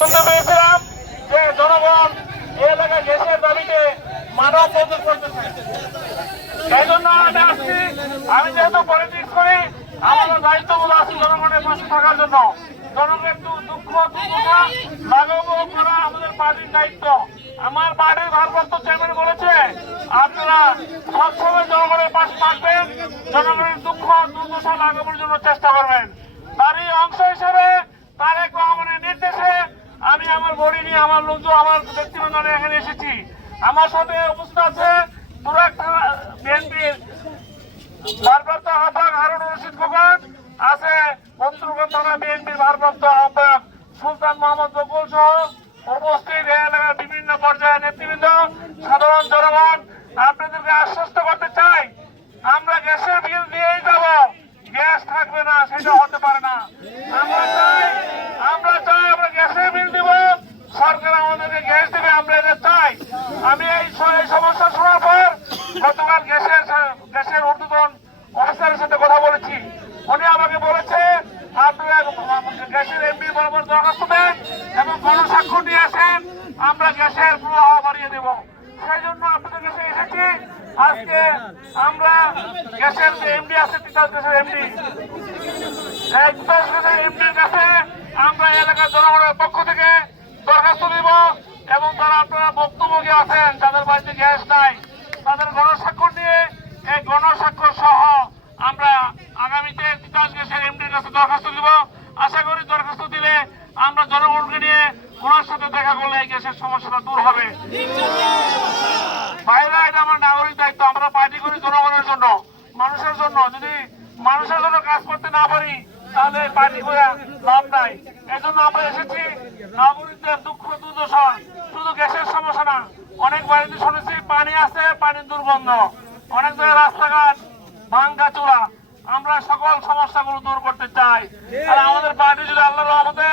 শুনতে পেয়েছিলাম যে জনগণ এই এলাকায় গ্যাসের দাবিতে মানব বন্ধন করতেছে। এই জন্য আমি আসছি। আমি যেহেতু পলিটিক্স করি, আমাদের দায়িত্বগুলো আছে জনগণের পাশে থাকার জন্য। জনগণের দুঃখ দুর্দশা লাঘব করা আমাদের পার্টির দায়িত্ব। আমার পার্টির ভারপ্রাপ্ত চেয়ারম্যান বলেছে, আপনারা সবসময় জনগণের পাশে থাকবেন, জনগণের দুঃখ দুর্দশা লাঘবের জন্য চেষ্টা করবেন। তারই অংশ হিসেবে তারেক রহমানের নির্দেশে আমি আমার বডি নিয়ে আমার লোকজন আমার ব্যক্তিগত এখানে এসেছি। আমার সাথে উপস্থিত আছে তুরাগ থানা বিএনপির ভারপ্রাপ্ত আহ্বায়ক হারুন রশিদ খোকন, আছে বন্ধুগণ থানা বিএনপির ভারপ্রাপ্ত আহ্বায়ক সুলতান মোহাম্মদ বকুল সহ উপস্থিত এলাকার বিভিন্ন পর্যায়ের নেতৃবৃন্দ, সাধারণ জনগণ। আপনাদেরকে আশ্বস্ত করতে চাই, আমরা গ্যাসের বিল দিয়েই যাব, গ্যাস থাকবে না সেটা হতে পারে না। আমরা চাই আমরা গ্যাসের বিল দিব, সরকার আমাদেরকে গ্যাস দেবে, আমরা এটা চাই। আমি এই সমস্যা শোনার পর গতকাল গ্যাসের ঊর্ধ্বতন অফিসারের সাথে কথা বলেছি। উনি আমাকে বলেছে, আপনারা গ্যাসের এমপি বরাবর দরখাস্ত দেন এবং গণস্বাক্ষর নিয়ে আসেন, আমরা গ্যাসের প্রবাহ বাড়িয়ে দেব। সেই জন্য আপনাদের কাছে এসেছি। আজকে আমরা গ্যাসের যে এমডি আছে, তিতাস গ্যাসের এমডির কাছে আমরা এলাকার জনগণের পক্ষ থেকে দরখাস্ত দিব এবং তারা আপনারা বক্তব্যে আছেন যাদের বাড়িতে গ্যাস নাই, তাদের গণস্বাক্ষর নিয়ে এই গণস্বাক্ষর সহ আমরা আগামীতে তিতাস গ্যাসের এমডির কাছে দরখাস্ত দিব। আশা করি দরখাস্ত দিলে আমরা জনগণকে নিয়ে ওনার সাথে দেখা করলে এই গ্যাসের সমস্যাটা দূর হবে। বাইরে এটা আমার নাগরিক দায়িত্ব। আমরা পার্টি করি জনগণের জন্য, মানুষের জন্য। যদি মানুষের জন্য কাজ করতে না পারি তাহলে পার্টি করে লাভ নাই। এই জন্য আমরা এসেছি। নাগরিকদের দুঃখ দুর্দশা শুধু গ্যাসের সমস্যা না, অনেক বাড়িতে শুনেছি পানি আছে, পানির দুর্গন্ধ, অনেক জায়গায় রাস্তাঘাট ভাঙ্গা চূড়া। আমরা সকল সমস্যাগুলো দূর করতে চাই। আর আমাদের পার্টি যদি আল্লাহর রহমতে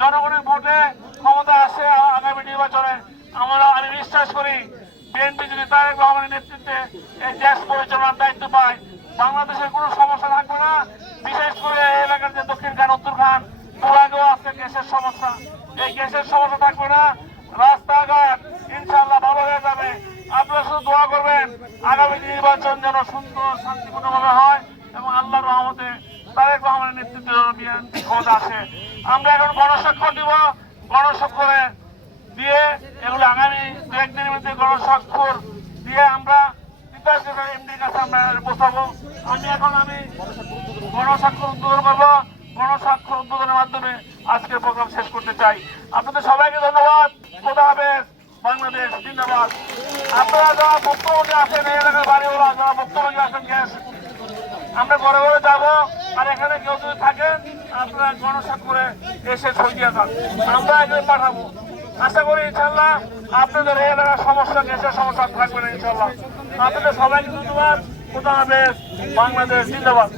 জনগণের ভোটে ক্ষমতা আসে আগামী নির্বাচনে, আমি বিশ্বাস করি বিএনপি যদি তারেক রহমানের নেতৃত্বে এই দেশ পরিচালনার দায়িত্ব পায়, বাংলাদেশের কোনো সমস্যা থাকবে না। বিশেষ করে এলাকার যে দক্ষিণ খান, উত্তর খান, তুরাগেও আছে গ্যাসের সমস্যা। এই গ্যাসের সমস্যা থাকবে না। রাস্তাঘাট ইনশাআল্লাহ ভালো হয়ে যাবে। আপনারা শুধু দোয়া করবেন আগামী নির্বাচন যেন সুন্দর শান্তিপূর্ণভাবে হয় এবং আল্লাহর রহমতে তারেক রহমানের নেতৃত্বে বিএনপি ক্ষমতা আসে। আমরা এখন গণস্বাক্ষর দিব। গণস্বাক্ষরে দিয়ে এগুলো আগামী দু একদিনের মধ্যে গণস্বাক্ষর দিয়ে আমরা তিতাস গ্যাসের এমডির কাছে আমরা বসাবো। আমি গণস্বাক্ষর উদ্বোধন করবো। গণস্বাক্ষর উদ্বোধনের মাধ্যমে আজকের প্রোগ্রাম শেষ করতে চাই। আপনাদের সবাইকে ধন্যবাদ। খোদা হাফেজ। বাংলাদেশ জিন্দাবাদ। আপনারা যারা বক্তব্যে আসেন, এই এলাকার বাড়িওয়ালা যারা বক্তব্যে আসেন, গ্যাস আমরা ঘরে ঘরে যাবো। আর এখানে কেউ যদি থাকেন আপনারা গণস্বাক্ষরে এসে সই দিয়ে যান, আমরা এখানে পাঠাবো। আশা করি ইনশাল্লাহ আপনাদের এই এলাকার সমস্যা, গ্যাসের সমস্যা থাকবে না ইনশাল্লাহ। আপনাদের সবাইকে ধন্যবাদ। খোদা হাফেজ। বাংলাদেশ জিন্দাবাদ।